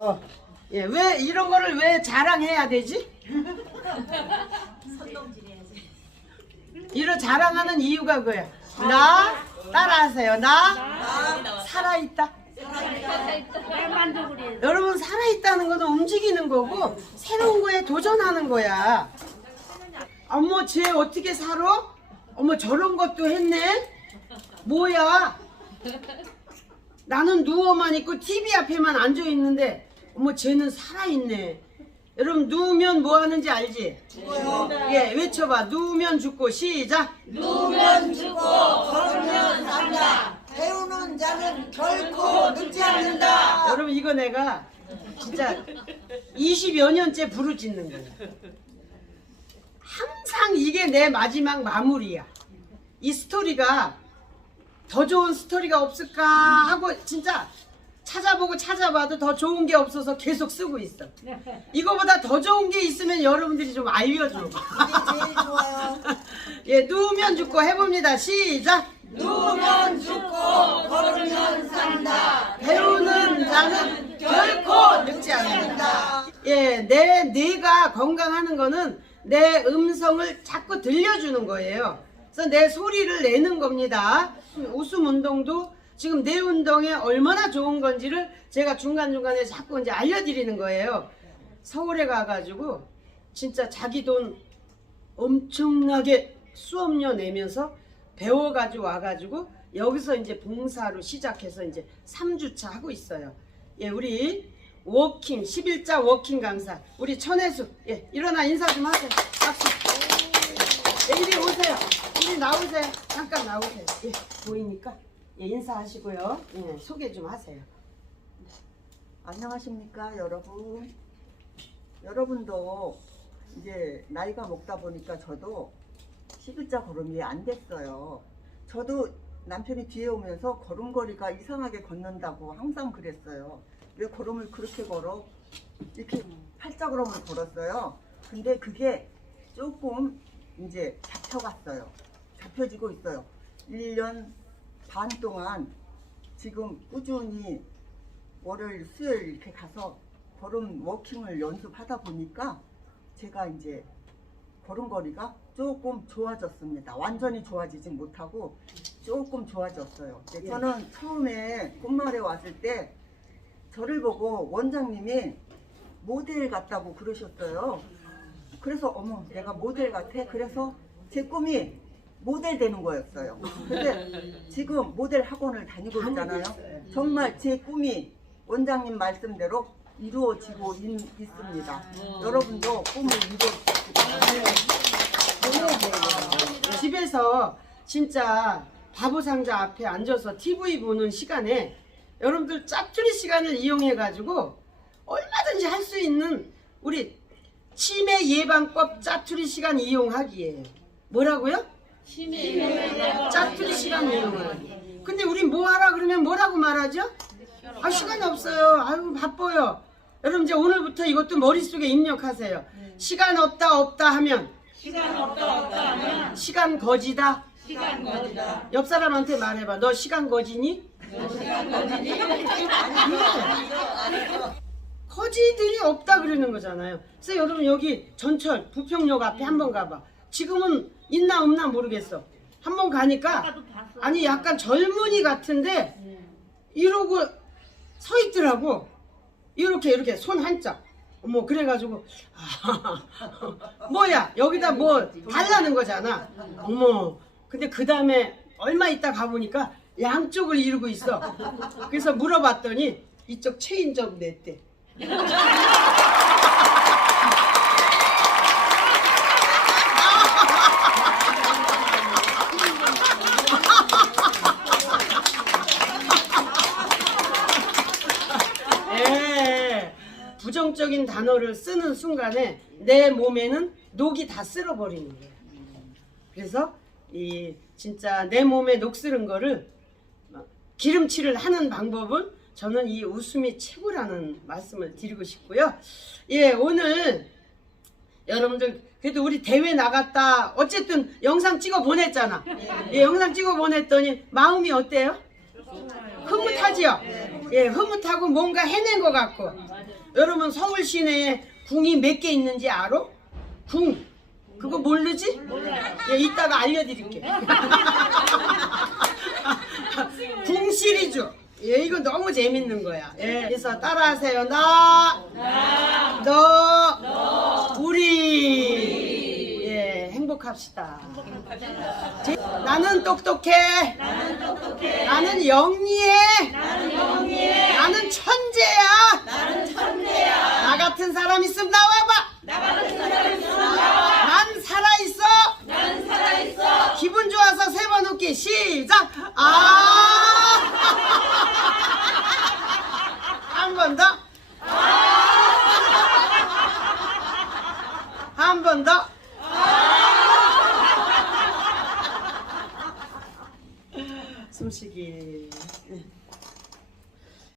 어, 예, 왜 이런 거를 왜 자랑해야 되지? 이런 자랑하는 이유가 그거야. 나 따라하세요. 나 살아있다. 여러분 살아있다는 것은 움직이는 거고 새로운 거에 도전하는 거야. 어머 쟤 어떻게 살아? 어머 저런 것도 했네? 뭐야? 나는 누워만 있고 TV 앞에만 앉아 있는데 어머 쟤는 살아있네. 여러분 누우면 뭐 하는지 알지? 죽어요. 예 외쳐봐 누우면 죽고 시작. 누우면 죽고 걸으면 산다. 배우는 자는 결코 늙지 않는다. 여러분 이거 내가 진짜 20여 년째 부르짖는 거야. 항상 이게 내 마지막 마무리야. 이 스토리가 더 좋은 스토리가 없을까 하고 진짜 찾아보고 찾아봐도 더 좋은 게 없어서 계속 쓰고 있어. 이거보다 더 좋은 게 있으면 여러분들이 좀 알려줘. 이게 제일 좋아요. 예, 누우면 죽고 해봅니다. 시작. 누우면 죽고 걸으면 산다. 배우는 자는 결코 늙지 않는다. 예, 내 뇌가 건강하는 거는 내 음성을 자꾸 들려주는 거예요. 그래서 내 소리를 내는 겁니다. 웃음 운동도 지금 뇌 운동에 얼마나 좋은 건지를 제가 중간중간에 자꾸 이제 알려드리는 거예요. 서울에 가가지고 진짜 자기 돈 엄청나게 수업료 내면서 배워가지고 와가지고 여기서 이제 봉사로 시작해서 이제 3주차 하고 있어요. 예, 우리 워킹, 11자 워킹 강사, 우리 천혜수, 예, 일어나 인사 좀 하세요. 박수. 예, 이리 오세요. 이리 나오세요. 잠깐 나오세요. 예, 보이니까. 예, 인사하시고요. 예, 소개 좀 하세요. 안녕하십니까 여러분. 여러분도 이제 나이가 먹다 보니까 저도 11자 걸음이 안 됐어요. 저도 남편이 뒤에 오면서 걸음걸이가 이상하게 걷는다고 항상 그랬어요. 왜 걸음을 그렇게 걸어? 이렇게 팔자 걸음을 걸었어요. 근데 그게 조금 이제 잡혀갔어요. 잡혀지고 있어요. 1년 반 동안 지금 꾸준히 월요일, 수요일 이렇게 가서 걸음 워킹을 연습하다 보니까 제가 이제 걸음걸이가 조금 좋아졌습니다. 완전히 좋아지진 못하고 조금 좋아졌어요. 네, 저는 처음에 꽃마을에 왔을 때 저를 보고 원장님이 모델 같다고 그러셨어요. 그래서 어머 내가 모델 같아? 그래서 제 꿈이 모델 되는 거였어요. 근데 지금 모델 학원을 다니고 있잖아요. 정말 제 꿈이 원장님 말씀대로 이루어지고 있, 있습니다. 여러분도 꿈을 이루어주시기 집에서 진짜 바보 상자 앞에 앉아서 TV 보는 시간에 여러분들 짜투리 시간을 이용해 가지고 얼마든지 할 수 있는 우리 치매 예방법 짜투리 시간 이용하기에 뭐라고요? 짜투리 시간 이용하기. 근데 우리 뭐 하라 그러면 뭐라고 말하죠? 아 시간 없어요. 아유 바빠요. 여러분 이제 오늘부터 이것도 머릿속에 입력하세요. 시간 없다 없다 하면 시간 없다 없다 하면 시간 거지다. 시간 거지다. 옆 사람한테 말해봐. 너 시간 거지니? 거지들이 없다 그러는 거잖아요. 그래서 여러분 여기 전철 부평역 앞에 한번 가봐. 지금은 있나 없나 모르겠어. 한 번 가니까 아니 약간 젊은이 같은데 이러고 서 있더라고. 이렇게 이렇게 손 한짝. 어머 그래가지고 아, 뭐야 여기다 뭐 달라는 거잖아. 어머 근데 그 다음에 얼마 있다 가보니까 양쪽을 이루고 있어. 그래서 물어봤더니 이쪽 체인점 냈대. 예. 부정적인 단어를 쓰는 순간에 내 몸에는 녹이 다 쓸어버리는 거예요. 그래서 이 진짜 내 몸에 녹 쓰는 거를 막 기름칠을 하는 방법은 저는 이 웃음이 최고라는 말씀을 드리고 싶고요. 예, 오늘 여러분들 그래도 우리 대회 나갔다 어쨌든 영상 찍어 보냈잖아. 예, 영상 찍어 보냈더니 마음이 어때요? 흐뭇하지요? 예, 흐뭇하고 뭔가 해낸 것 같고. 여러분 서울 시내에 궁이 몇 개 있는지 알아? 궁. 그거 모르지? 예, 이따가 알려드릴게. 궁 시리즈. 예, 이거 너무 재밌는 거야. 예, 그래서 따라하세요. 나, 너, 우리. 예, 행복합시다. 제- 나는 똑똑해. 나는 영리해. 사람 있음 나와봐. 나 같은 사람 있음 나와. 난 살아있어. 난 살아있어. 기분 좋아서 세 번 웃기 시작. 아. 한 번 더. 한 번 더. 숨쉬기.